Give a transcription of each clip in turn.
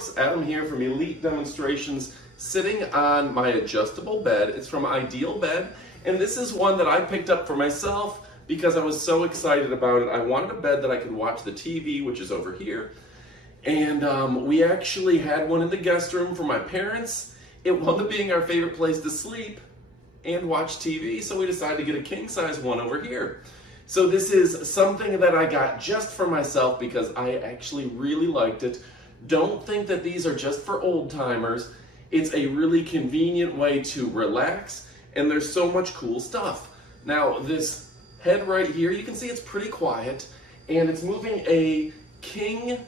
folks, Adam here from Elite Demonstrations, sitting on my adjustable bed. It's from Ideal Bed, and this is one that I picked up for myself because I was so excited about it. I wanted a bed that I could watch the TV, which is over here, and we actually had one in the guest room for my parents. It wound up being our favorite place to sleep and watch TV, so we decided to get a king-size one over here. So this is something that I got just for myself because I actually really liked it. Don't think that these are just for old timers. It's a really convenient way to relax, and there's so much cool stuff. Now this head right here, you can see it's pretty quiet, and it's moving a king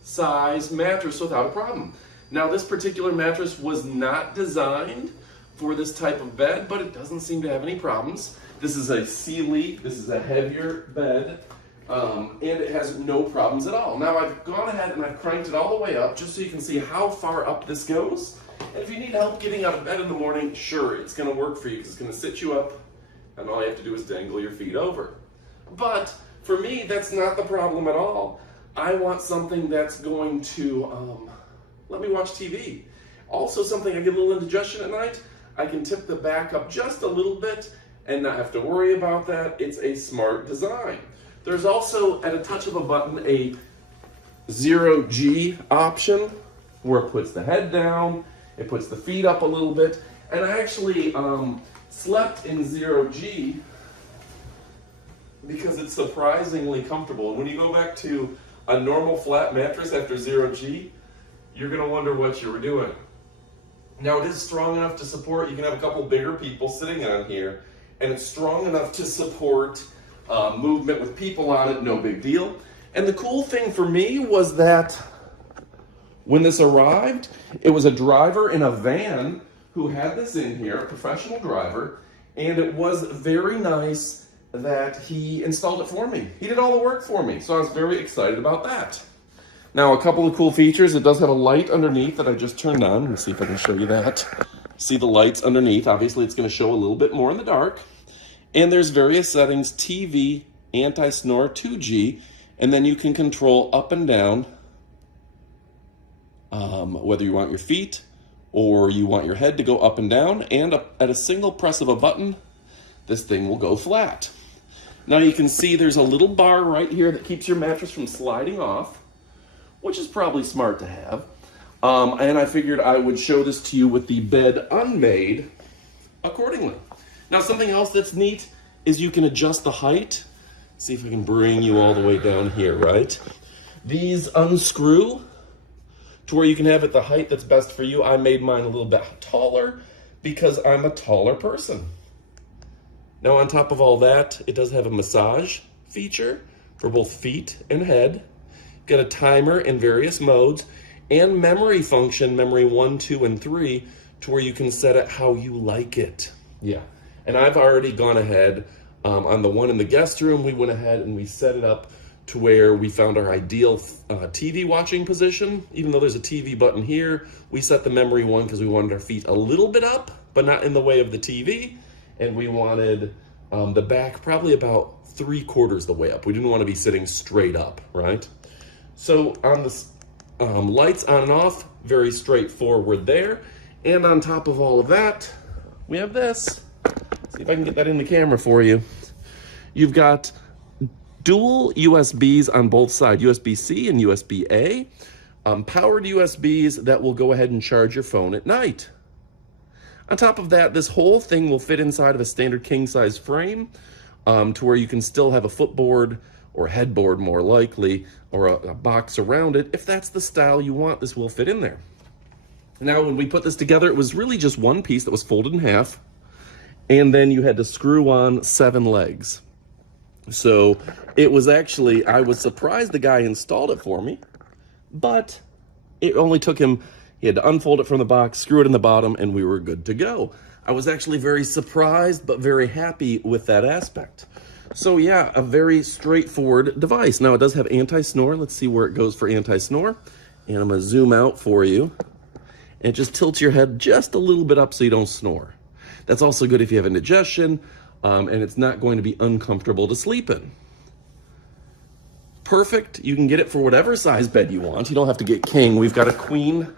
size mattress without a problem. Now this particular mattress was not designed for this type of bed, but it doesn't seem to have any problems. This is a Sealy, this is a heavier bed, and it has no problems at all. Now I've gone ahead and I've cranked it all the way up just so you can see how far up this goes. And if you need help getting out of bed in the morning, sure, it's gonna work for you because it's gonna sit you up and all you have to do is dangle your feet over. But for me, that's not the problem at all. I want something that's going to let me watch TV. Also something I get a little indigestion at night, I can tip the back up just a little bit and not have to worry about that. It's a smart design. There's also, at a touch of a button, a 0G option where it puts the head down, it puts the feet up a little bit, and I actually slept in 0G because it's surprisingly comfortable. And when you go back to a normal flat mattress after 0G, you're gonna wonder what you were doing. Now it is strong enough to support, you can have a couple bigger people sitting on here, and it's strong enough to support movement with people on it, no big deal. And the cool thing for me was that when this arrived, it was a driver in a van who had this in here, a professional driver, and it was very nice that he installed it for me. He did all the work for me, so I was very excited about that. Now, a couple of cool features. It does have a light underneath that I just turned on. Let me see if I can show you that. See the lights underneath. Obviously, it's going to show a little bit more in the dark. And there's various settings, TV, Anti-Snore, 2G, and then you can control up and down whether you want your feet or you want your head to go up and down. And at a single press of a button, this thing will go flat. Now, you can see there's a little bar right here that keeps your mattress from sliding off, which is probably smart to have. And I figured I would show this to you with the bed unmade accordingly. Now, something else that's neat is you can adjust the height. See if I can bring you all the way down here, right? These unscrew to where you can have it the height that's best for you. I made mine a little bit taller because I'm a taller person. Now, on top of all that, it does have a massage feature for both feet and head. Got a timer in various modes and memory function, memory 1, 2, and 3, to where you can set it how you like it. Yeah, and I've already gone ahead on the one in the guest room. We went ahead and we set it up to where we found our ideal TV watching position. Even though there's a TV button here, we set the memory 1 because we wanted our feet a little bit up, but not in the way of the TV. And we wanted the back probably about 3/4 the way up. We didn't want to be sitting straight up, right? So on the lights on and off, very straightforward there. And on top of all of that, we have this. See if I can get that in the camera for you. You've got dual USBs on both sides, USB-C and USB-A. Powered USBs that will go ahead and charge your phone at night. On top of that, this whole thing will fit inside of a standard king-size frame to where you can still have a footboard or headboard more likely, or a box around it. If that's the style you want, this will fit in there. Now, when we put this together, it was really just one piece that was folded in half, and then you had to screw on 7 legs. So it was actually, I was surprised the guy installed it for me, but it only took him, he had to unfold it from the box, screw it in the bottom, and we were good to go. I was actually very surprised, but very happy with that aspect. So yeah, a very straightforward device. Now it does have anti-snore. Let's see where it goes for anti-snore. And I'm gonna zoom out for you. And it just tilts your head just a little bit up so you don't snore. That's also good if you have indigestion, and it's not going to be uncomfortable to sleep in. perfect. You can get it for whatever size bed you want. You don't have to get king. We've got a queen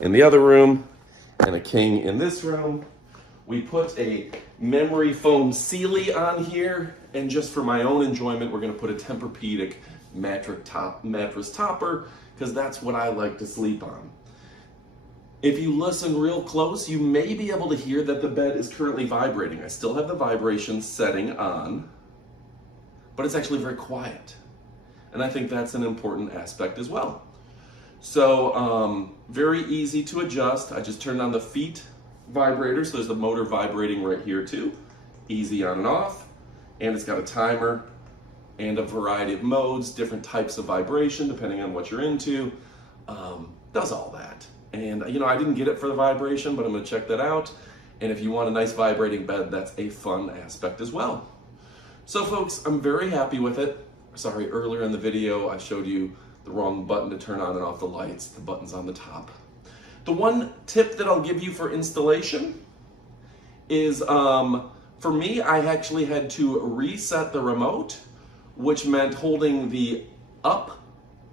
in the other room and a king in this room. We put a memory foam Sealy on here, and just for my own enjoyment, we're gonna put a Tempur-Pedic mattress topper, because that's what I like to sleep on. If you listen real close, you may be able to hear that the bed is currently vibrating. I still have the vibration setting on, but it's actually very quiet. And I think that's an important aspect as well. So very easy to adjust. I just turned on the feet vibrator, so there's the motor vibrating right here too. Easy on and off. And it's got a timer and a variety of modes, different types of vibration depending on what you're into. Does all that. And you know, I didn't get it for the vibration, but I'm gonna check that out. And if you want a nice vibrating bed, that's a fun aspect as well. So folks, I'm very happy with it. Sorry, earlier in the video, I showed you the wrong button to turn on and off the lights. The button's on the top. The one tip that I'll give you for installation is, for me, I actually had to reset the remote, which meant holding the up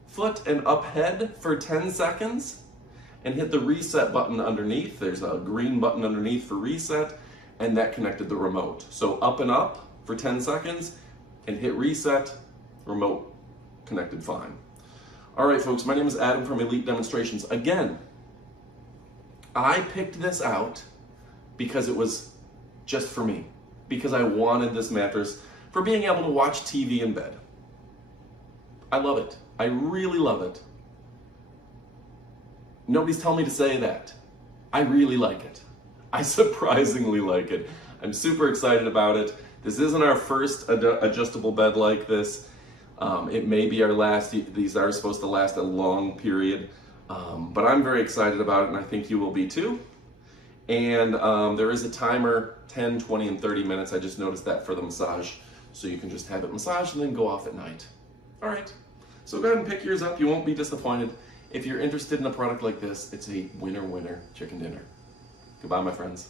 foot and up head for 10 seconds and hit the reset button underneath. There's a green button underneath for reset, and that connected the remote. So up and up for 10 seconds and hit reset, remote connected fine. All right, folks, my name is Adam from Elite Demonstrations. Again, I picked this out because it was just for me, because I wanted this mattress for being able to watch TV in bed. I love it. I really love it. Nobody's telling me to say that. I really like it. I surprisingly like it. I'm super excited about it. This isn't our first adjustable bed like this. It may be our last. These are supposed to last a long period. But I'm very excited about it, and I think you will be too. And there is a timer, 10, 20, and 30 minutes. I just noticed that for the massage. So you can just have it massaged and then go off at night. All right, so go ahead and pick yours up. You won't be disappointed. If you're interested in a product like this, it's a winner-winner chicken dinner. Goodbye, my friends.